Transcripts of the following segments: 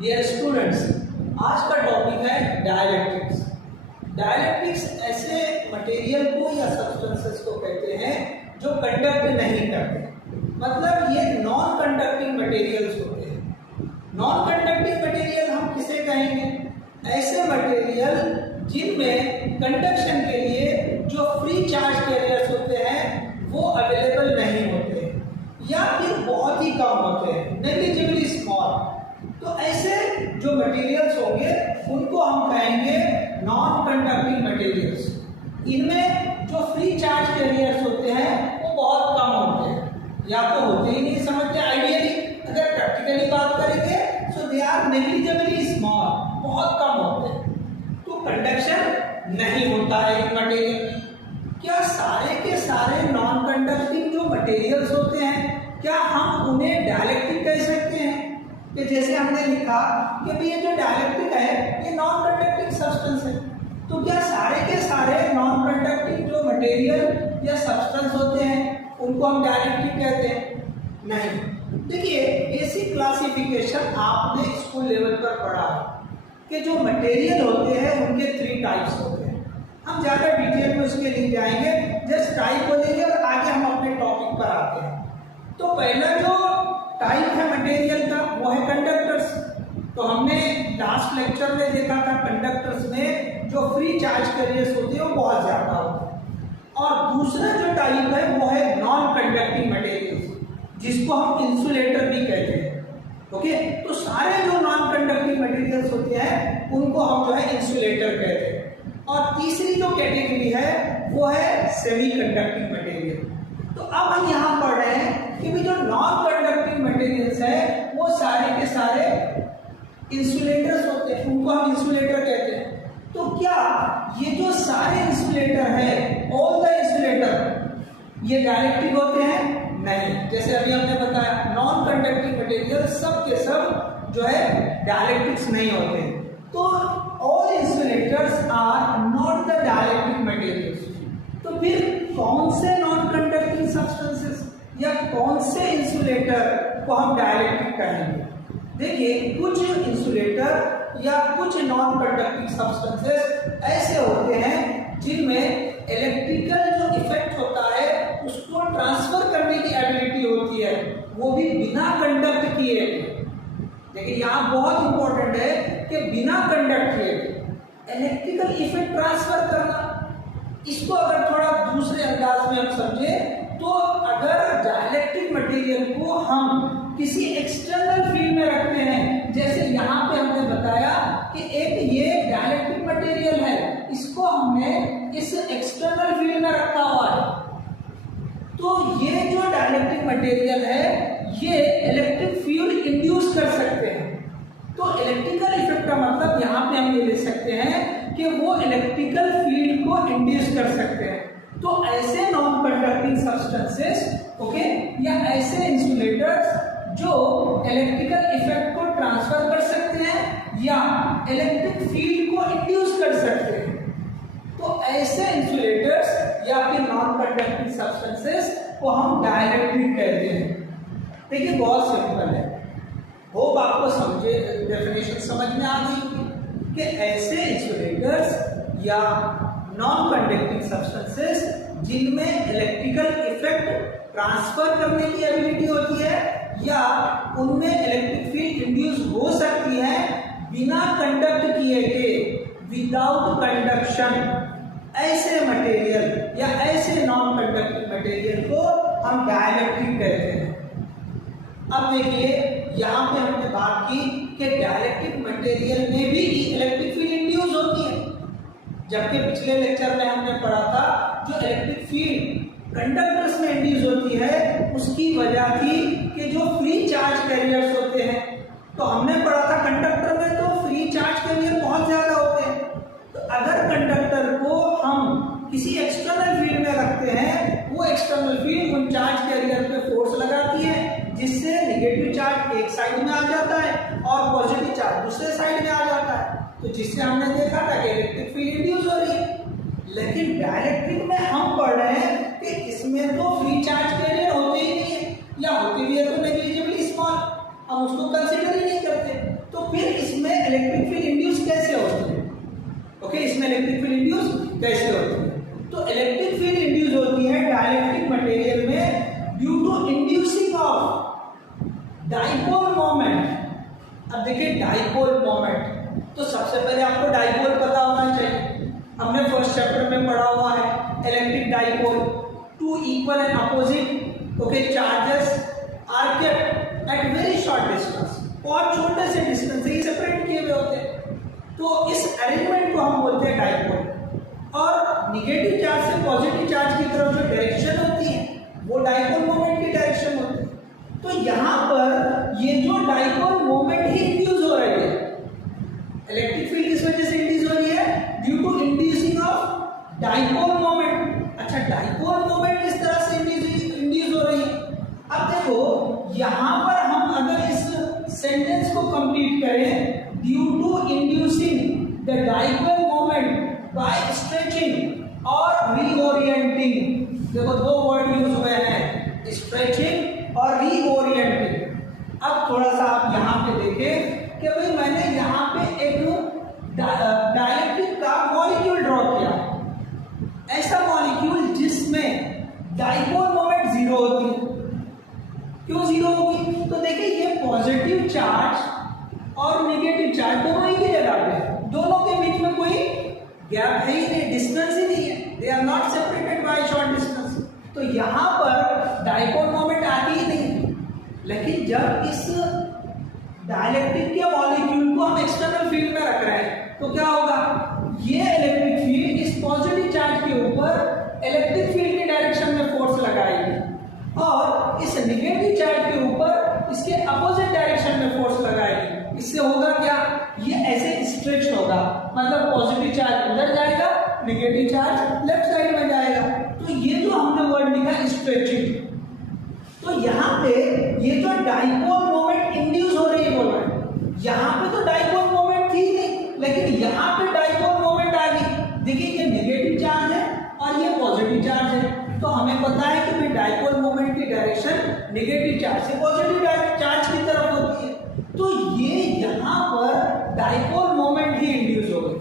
Dear students, आज का topic है डाइलेक्ट्रिक्स। डाइलेक्ट्रिक्स ऐसे मटेरियल को या सब्सटेंसेस को कहते हैं जो कंडक्ट नहीं करते, मतलब ये नॉन कंडक्टिंग मटेरियल्स होते हैं। नॉन कंडक्टिंग मटेरियल हम किसे कहेंगे? ऐसे मटेरियल जिनमें कंडक्शन के लिए जो फ्री चार्ज कैरियर्स होते हैं वो अवेलेबल नहीं होते या फिर बहुत ही कम होते हैं, नेग्लिजिबली स्मॉल। तो ऐसे जो मटेरियल्स होंगे उनको हम कहेंगे नॉन कंडक्टिंग मटेरियल्स। इनमें जो फ्री चार्ज कैरियर्स होते हैं वो बहुत कम होते हैं या तो होते ही नहीं, समझते आइडियली। अगर प्रैक्टिकली बात करेंगे सो दे आर नेग्लिजिबली स्मॉल, बहुत कम होते हैं। तो कंडक्शन नहीं होता है इन मटेरियल में। क्या सारे के सारे नॉन कंडक्टिंग जो मटेरियल्स होते हैं क्या हम उन्हें डाइलेक्ट्रिक कह सकते हैं? कि जैसे हमने लिखा कि भाई ये जो डाइलेक्ट्रिक है ये नॉन कंडक्टिंग सब्सटेंस है, तो क्या सारे के सारे नॉन कंडक्टिंग जो मटेरियल या सब्सटेंस होते हैं उनको हम डाइलेक्ट्रिक कहते हैं? नहीं। देखिए, बेसिक क्लासिफिकेशन आपने स्कूल लेवल पर पढ़ा है कि जो मटेरियल होते हैं उनके 3 टाइप्स होते हैं। हम ज़्यादा डिटेल में उसके लिए जाएंगे, जस्ट टाइप बोलेंगे और आगे हम अपने टॉपिक पर आते हैं। तो पहला जो टाइप है मटेरियल का वो है कंडक्टर्स। तो हमने लास्ट लेक्चर में देखा था कंडक्टर्स में जो फ्री चार्ज कैरियर्स होते हैं वो बहुत ज़्यादा होते हैं। और दूसरा जो टाइप है वो है नॉन कंडक्टिंग मटेरियल्स, जिसको हम इंसुलेटर भी कहते हैं। ओके, तो सारे जो नॉन कंडक्टिंग मटेरियल्स होते हैं उनको हम जो है इंसुलेटर कहते हैं। और तीसरी जो कैटेगरी है वो है सेमी कंडक्टिंग मटेरियल। तो अब हम यहाँ पढ़ रहे हैं कि भी जो नॉन कंडक्टिंग मटेरियल्स है वो सारे के सारे इंसुलेटर्स होते हैं, उनको हम इंसुलेटर कहते हैं। तो क्या ये जो सारे इंसुलेटर है, ऑल द इंसुलेटर, ये डाइलेक्ट्रिक होते हैं? नहीं। जैसे अभी हमने बताया नॉन कंडक्टिंग मटेरियल सब के सब जो है डाइलेक्ट्रिक्स नहीं होते। तो all insulators are not the dielectric materials. तो फिर कौन से नॉन कंडक्टिंग सब्सटेंसेस या कौन से इंसुलेटर को हम डाइलेक्ट्रिक कहेंगे? देखिए, कुछ इंसुलेटर या कुछ नॉन कंडक्टिंग सब्सटेंसेस ऐसे होते हैं जिनमें इलेक्ट्रिकल जो इफेक्ट होता है उसको ट्रांसफर करने की एबिलिटी होती है, वो भी बिना कंडक्ट किए। देखिए, यहाँ बहुत इंपॉर्टेंट है कि बिना कंडक्ट किए इलेक्ट्रिकल इफेक्ट ट्रांसफर करना। इसको अगर थोड़ा दूसरे अंदाज में हम समझे तो अगर डाइलेक्ट्रिक मटेरियल को हम किसी एक्सटर्नल फील्ड में रखते हैं, जैसे यहाँ पे हमने बताया कि एक ये डाइलेक्ट्रिक मटेरियल है, इसको हमने इस एक्सटर्नल फील्ड में रखा हुआ है, तो ये जो डाइलेक्ट्रिक मटेरियल है ये इलेक्ट्रिक फील्ड इंड्यूस कर सकते हैं। तो इलेक्ट्रिकल इफेक्ट का मतलब यहाँ पे हम ये ले सकते हैं कि वो इलेक्ट्रिकल फील्ड को इंड्यूस कर सकते हैं। तो ऐसे नॉन कंडक्टिंग सब्सटेंसेस, ओके, या ऐसे इंसुलेटर्स जो इलेक्ट्रिकल इफेक्ट को ट्रांसफर कर सकते हैं या इलेक्ट्रिक फील्ड को इंड्यूस कर सकते हैं, तो ऐसे इंसुलेटर्स या फिर नॉन कंडक्टिंग सब्सटेंसेस को हम डाइलेक्ट्रिक कहते हैं। देखिए, बहुत सिंपल है, होप आपको समझे, डेफिनेशन समझ में आ गई कि ऐसे इंसुलेटर्स या नॉन कंडक्टिंग सब्सटेंसेस जिनमें इलेक्ट्रिकल इफेक्ट ट्रांसफर करने की एबिलिटी होती है या उनमें इलेक्ट्रिक फील्ड इंड्यूस हो सकती है बिना कंडक्ट किए गए, विदाउट कंडक्शन, ऐसे मटेरियल या ऐसे नॉन कंडक्टिंग मटेरियल को हम डाइलेक्ट्रिक कहते हैं। अब देखिए, यहाँ पे हमने बात की कि डाइलेक्ट्रिक मटेरियल में भी इलेक्ट्रिक फील्ड इंड्यूस होती है, जबकि पिछले लेक्चर में हमने पढ़ा था जो इलेक्ट्रिक फील्ड कंडक्टर्स में इंड्यूस होती है उसकी वजह थी कि जो फ्री चार्ज कैरियर्स होते हैं। तो हमने पढ़ा था कंडक्टर में तो फ्री चार्ज कैरियर बहुत ज्यादा होते हैं। तो अगर कंडक्टर को हम किसी एक्सटर्नल फील्ड में रखते हैं, वो एक्सटर्नल फील्ड उन चार्ज कैरियर पे फोर्स लगाती है, जिससे नेगेटिव चार्ज एक साइड में आ जाता है और पॉजिटिव चार्ज दूसरे साइड में आ जाता है, तो जिससे हमने देखा था कि इलेक्ट्रिक फील्ड इंड्यूस हो रही है। लेकिन डाइलेक्ट्रिक में हम पढ़ रहे हैं कि इसमें तो फ्री चार्ज कैरियर होते ही नहीं है, या होते भी है तो नेग्लिजिबली स्मॉल, हम उसको कंसीडर ही नहीं करते। तो फिर इलेक्ट्रिक फील्ड इंड्यूस कैसे होती है? ओके, इसमें इलेक्ट्रिक फील्ड इंड्यूस कैसे होती है? तो इलेक्ट्रिक फील्ड इंड्यूस होती है डाइलेक्ट्रिक मटेरियल में due to inducing of dipole moment. अब देखिए डाइपोल मोमेंट, तो सबसे पहले आपको डाइपोल पता होना चाहिए। हमने फर्स्ट चैप्टर में पढ़ा हुआ है electric dipole, two equal and opposite okay charges are kept at very short distance, बहुत छोटे से डिस्टेंस से ही सेपरेट किए हुए होते हैं। तो इस अरेंजमेंट को हम बोलते हैं डाइपोल। और निगेटिव चार्ज से पॉजिटिव चार्ज की तरफ जो डायरेक्शन होती है वो डाइपोल मोमेंट की डायरेक्शन होती है। तो यहाँ पर ये जो डाइपोल मोमेंट ही इंड्यूस हो रही है, इलेक्ट्रिक फील्ड किस वजह से इंड्यूस हो रही है? Due to inducing of dipole moment. अच्छा, डाइपोल मोमेंट किस तरह से इंड्यूस हो रही है? अब देखो यहाँ पर हम अगर इस सेंटेंस को कंप्लीट करें, due to inducing the dipole moment by stretching और रीओरिएंटिंग। देखो दो वर्ड यूज हुए हैं, स्ट्रेचिंग और रीओरिएंटिंग। अब थोड़ा सा आप यहाँ पे देखें कि भाई मैंने यहाँ पे एक डाइलेक्ट्रिक का मॉलिक्यूल ड्रॉ किया, ऐसा मॉलिक्यूल जिसमें डाइपोल मोमेंट जीरो होती है। क्यों जीरो होगी? तो देखिए ये पॉजिटिव चार्ज और नेगेटिव चार्ज दोनों एक ही जगह पे, दोनों के बीच में कोई गैप है ही नहीं, डिस्टेंस ही नहीं है, they are not separated by short distance. तो यहाँ पर डाइपोल मोमेंट आती ही नहीं। लेकिन जब इस डाइलेक्ट्रिक के मॉलिक्यूल को हम एक्सटर्नल फील्ड में रख रहे हैं तो क्या होगा? ये इलेक्ट्रिक फील्ड इस पॉजिटिव चार्ज के ऊपर इलेक्ट्रिक फील्ड की डायरेक्शन में फोर्स लगाएगी और इस नेगेटिव चार्ज के ऊपर इसके अपोजिट डायरेक्शन में फोर्स लगाएगी। इससे होगा क्या? ये ऐसे स्ट्रेच होगा, मतलब पॉजिटिव चार्ज उधर जाएगा, नेगेटिव चार्ज लेफ्ट साइड में जाएगा। तो ये जो हमने वर्ड लिखा स्ट्रेचिंग, तो यहाँ पे ये जो डाइपोल मोमेंट इंड्यूस हो रही है बोल रहे हैं, यहाँ पे तो डाइपोल मोमेंट थी नहीं, लेकिन यहाँ पे डाइपोल मोमेंट आ गई। देखिए ये नेगेटिव चार्ज है और ये पॉजिटिव चार्ज है, तो हमें पता है कि भाई डाइपोल मोमेंट की डायरेक्शन नेगेटिव चार्ज से पॉजिटिव चार्ज की तरफ होती है। तो ये यहाँ पर डाइपोल मोमेंट ही इंड्यूस हो गई।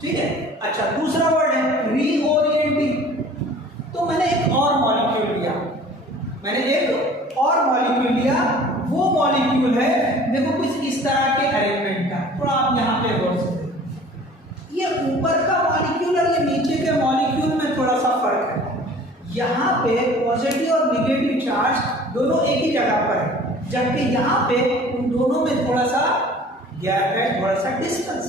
ठीक है, अच्छा दूसरा वर्ड है रीओरिएंटिंग। तो मैंने एक और मॉलिक्यूल लिया, वो मॉलिक्यूल है देखो कुछ इस तरह के अरेंजमेंट का। थोड़ा आप यहाँ पे गौर से देखो, ये ऊपर का मॉलिक्यूल और ये नीचे के मॉलिक्यूल में थोड़ा सा फर्क है। यहाँ पे पॉजिटिव और निगेटिव चार्ज दोनों एक ही जगह पर है, जबकि यहाँ पे उन दोनों में थोड़ा सा गैप है, थोड़ा सा डिस्टेंस।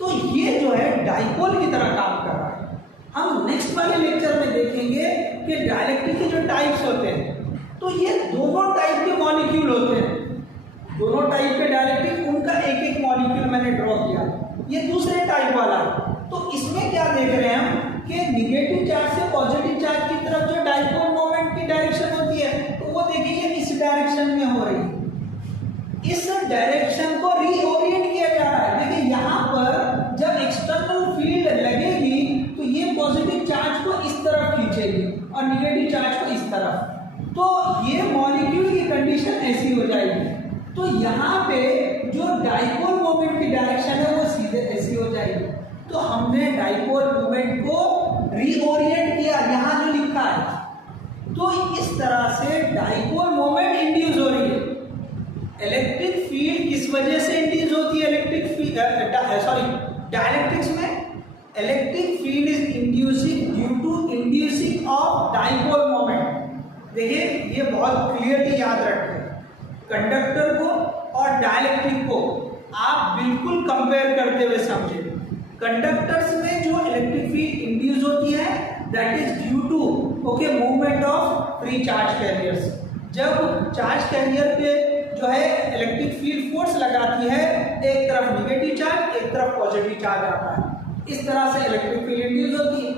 तो ये जो है डाइपोल की तरह काम कर रहा है। हम नेक्स्ट वाले लेक्चर में देखेंगे कि डाइलेक्ट्रिक के जो टाइप्स होते हैं, तो ये दोनों टाइप के मॉलिक्यूल होते हैं, दोनों टाइप के डाइलेक्ट्रिक, उनका एक एक मॉलिक्यूल मैंने ड्रॉ किया। ये दूसरे टाइप वाला है। तो इसमें क्या देख रहे हैं हम कि निगेटिव चार्ज से पॉजिटिव चार्ज की तरफ जो डाइपोल मोमेंट की डायरेक्शन होती है, तो वो देखिए इस डायरेक्शन में हो रही है। इस डायरेक्शन को रीओरिएंट किया जा रहा है। देखिए यहाँ पर जब एक्सटर्नल फील्ड लगेगी तो ये पॉजिटिव चार्ज को इस तरफ खींचेगी और निगेटिव चार्ज को इस तरफ, तो ये मॉलिक्यूल की कंडीशन ऐसी हो जाएगी। तो यहाँ पे जो डाइपोल मोमेंट की डायरेक्शन है वो सीधे ऐसी हो जाएगी। तो हमने डाइपोल मोमेंट को रीओरिएंट किया, यहाँ जो लिखा है। तो इस तरह से डाइपोल मोमेंट इंड्यूस हो रही है। इलेक्ट्रिक फील्ड किस वजह से इंड्यूस होती है? डाइलेक्ट्रिक्स में electric field is inducing due to inducing of dipole moment. देखिए ये बहुत क्लियरली याद रखें, कंडक्टर को और डाइलेक्ट्रिक को आप बिल्कुल कंपेयर करते हुए समझे। कंडक्टर्स में जो इलेक्ट्रिक फील्ड इंड्यूस होती है that is due to okay movement of free charge carriers. जब चार्ज कैरियर पे जो है इलेक्ट्रिक फील्ड फोर्स लगाती है, एक तरफ नेगेटिव चार्ज एक तरफ पॉजिटिव चार्ज आता है, इस तरह से इलेक्ट्रिक फील्ड इंड्यूस होती है।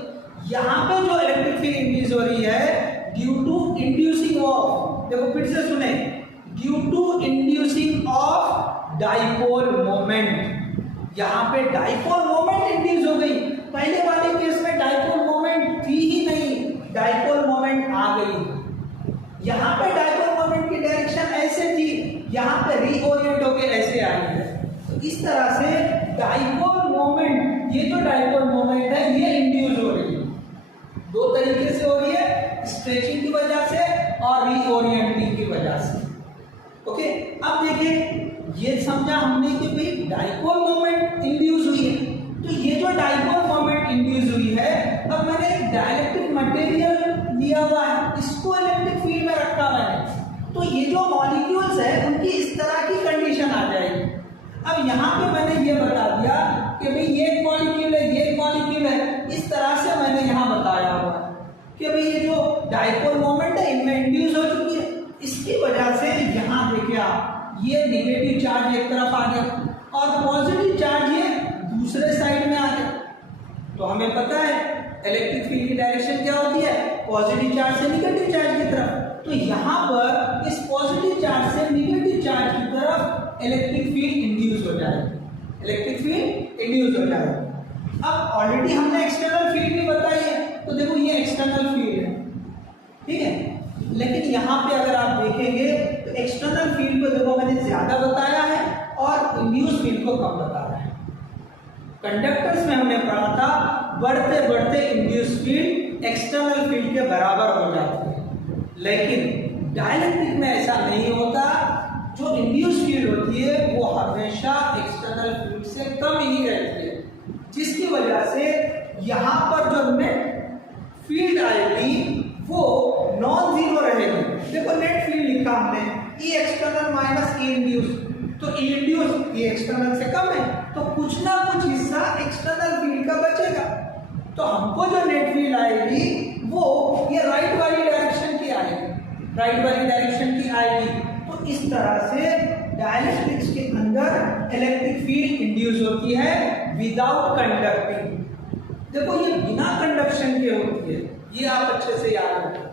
यहाँ पे जो इलेक्ट्रिक फील्ड इंड्यूस हो रही है ड्यू टू इंड्यूसिंग ऑफ, देखो फिर से सुने, due to inducing of dipole moment. यहाँ पे डाइपोल मोमेंट इंड्यूस हो गई। पहले वाले केस में डाइपोल मोमेंट थी ही नहीं, डाइपोल मोमेंट आ गई। यहाँ पे डाइपोल मोमेंट की डायरेक्शन ऐसे थी, यहाँ पे रीओरिएंट होके ऐसे आई है। तो तो इस तरह से डाइपोल मोमेंट, ये जो डाइपोल मोमेंट है ये इंड्यूस हो रही है, दो तरीके से हो रही है, स्ट्रेचिंग की वजह से और रीओरिएंटिंग की वजह से। ओके, अब देखिए ये समझा हमने कि भाई डाइपोल मोमेंट इंड्यूस हुई है, तो ये जो डाइपोल मोमेंट इंड्यूस हुई है, अब मैंने एक डाइलेक्ट्रिक मटेरियल दिया हुआ है, इसको इलेक्ट्रिक फील्ड में रखा हुआ है, तो ये जो मॉलिक्यूल्स है उनकी इस तरह की कंडीशन आ जाएगी। अब यहाँ पे मैंने ये बता दिया कि भाई ये एक मॉलिक्यूल है, ये एक मॉलिक्यूल है, इस तरह से मैंने यहाँ बताया हुआ है कि भाई ये जो डाइपोल मोमेंट है इनमें इंड्यूस हो चुकी है, इसकी वजह से यहाँ देखिए आप ये नेगेटिव चार्ज एक तरफ आ गया और पॉजिटिव चार्ज ये दूसरे साइड में आ गया। तो हमें पता है इलेक्ट्रिक फील्ड की डायरेक्शन क्या होती है, पॉजिटिव चार्ज से नेगेटिव चार्ज की तरफ। तो यहाँ पर इस पॉजिटिव चार्ज से नेगेटिव चार्ज की तरफ इलेक्ट्रिक फील्ड इंड्यूस हो जाएगी, इलेक्ट्रिक फील्ड इंड्यूस हो जाएगी। अब ऑलरेडी हमने एक्सटर्नल फील्ड भी बताई है, तो देखो ये एक्सटर्नल फील्ड है, ठीक है, लेकिन यहाँ पे अगर आप देखेंगे तो एक्सटर्नल फील्ड को देखो मैंने ज्यादा बताया है और इंड्यूस फील्ड को कम बताया है। कंडक्टर्स में हमने पढ़ा था बढ़ते बढ़ते इंड्यूस फील्ड एक्सटर्नल फील्ड के बराबर हो जाती है, लेकिन डाइलेक्ट्रिक में ऐसा नहीं होता। जो इंड्यूस फील्ड होती है वो हमेशा एक्सटर्नल फील्ड से कम ही रहती है, जिसकी वजह से यहाँ पर जो नेट फील्ड आएगी वो नॉन जीरो रहेगी। देखो नेट फील्ड लिखा हमने ई एक्सटर्नल माइनस ई इंड्यूस, तो ई इंड्यूस ई एक्सटर्नल से कम है, तो कुछ ना कुछ हिस्सा एक्सटर्नल फील्ड का बचेगा। तो हमको जो नेट फील्ड आएगी वो ये राइट वाली डायरेक्शन की आएगी, राइट वाली डायरेक्शन की आएगी। तो इस तरह से डाइलेक्ट्रिक्स के अंदर इलेक्ट्रिक फील्ड इंड्यूस होती है विदाउट कंडक्टिंग। देखो ये बिना कंडक्शन के होती है, ये आप अच्छे से याद रखें।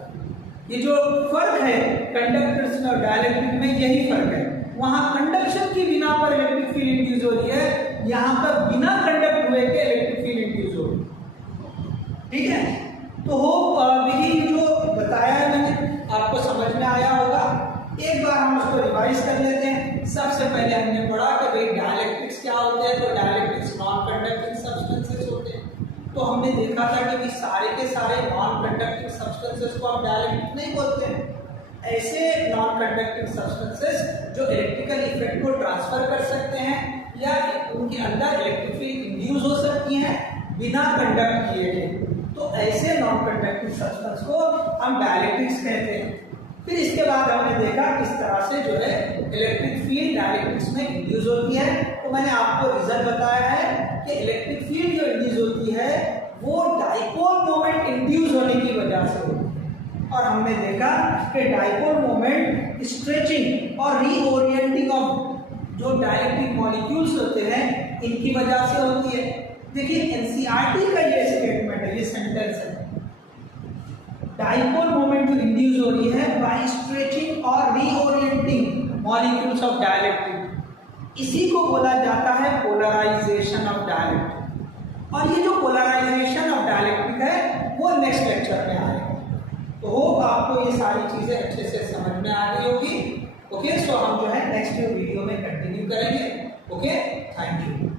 ये जो फर्क है कंडक्टर्स में और डाइलेक्ट्रिक में, यही फर्क है। वहां कंडक्शन की बिना पर इलेक्ट्रिक फील्ड इंड्यूस हो रही है, यहाँ पर बिना कंडक्ट हुए के इलेक्ट्रिक फील्ड इंड्यूस हो रही है, ठीक है। तो होप ये जो बताया है मैंने आपको समझ में आया होगा। एक बार हम उसको रिवाइज कर लेते हैं। सबसे पहले हमने पढ़ा कि भाई डाइलेक्ट्रिक्स क्या होते हैं, तो डाइलेक्ट्रिक्स नॉन कंडक्टिंग सब्सटेंसेस होते हैं। तो हमने देखा था कि सारे के सारे नॉन कंडक्टिंग सब्सटेंसेस को हम डाइलेक्ट्रिक नहीं बोलते हैं। ऐसे नॉन कंडक्टिंग सब्सटेंसेस जो इलेक्ट्रिकल इफेक्ट को ट्रांसफर कर सकते हैं या उनके अंदर इलेक्ट्रिक फील्ड इंड्यूस हो सकती है बिना कंडक्ट किए गए, तो ऐसे नॉन कंडक्टिंग सब्सटेंस को हम डाइलेक्ट्रिक्स कहते हैं। फिर इसके बाद हमने देखा किस तरह से जो है इलेक्ट्रिक फील्ड डाइलेक्ट्रिक्स में इंड्यूस होती है। तो मैंने आपको रिजल्ट बताया है कि इलेक्ट्रिक फील्ड जो इंड्यूस होती है वो डाइपोल मोमेंट इंड्यूस होने की वजह से होती है, और हमने देखा कि डाइपोल मोमेंट स्ट्रेचिंग और रीओरिएंटिंग ऑफ जो डाइलेक्ट्रिक मॉलिक्यूल्स होते हैं इनकी वजह से होती है। देखिए एनसीईआरटी का ये स्टेटमेंट है, ये सेंटेंस है, डाइपोल मोमेंट जो इंड्यूस हो रही है बाय स्ट्रेचिंग और रीओरिएंटिंग मॉलिक्यूल्स ऑफ डाइलेक्ट्रिक, इसी को बोला जाता है पोलराइजेशन ऑफ डाइलेक्ट्रिक। और ये जो पोलराइजेशन ऑफ डाइलेक्ट्रिक है वो नेक्स्ट लेक्चर में आएगा। तो होप आपको ये सारी चीजें अच्छे से समझ में आ गई होगी। ओके, सो हम जो है नेक्स्ट वीडियो में कंटिन्यू करेंगे। Okay, thank you.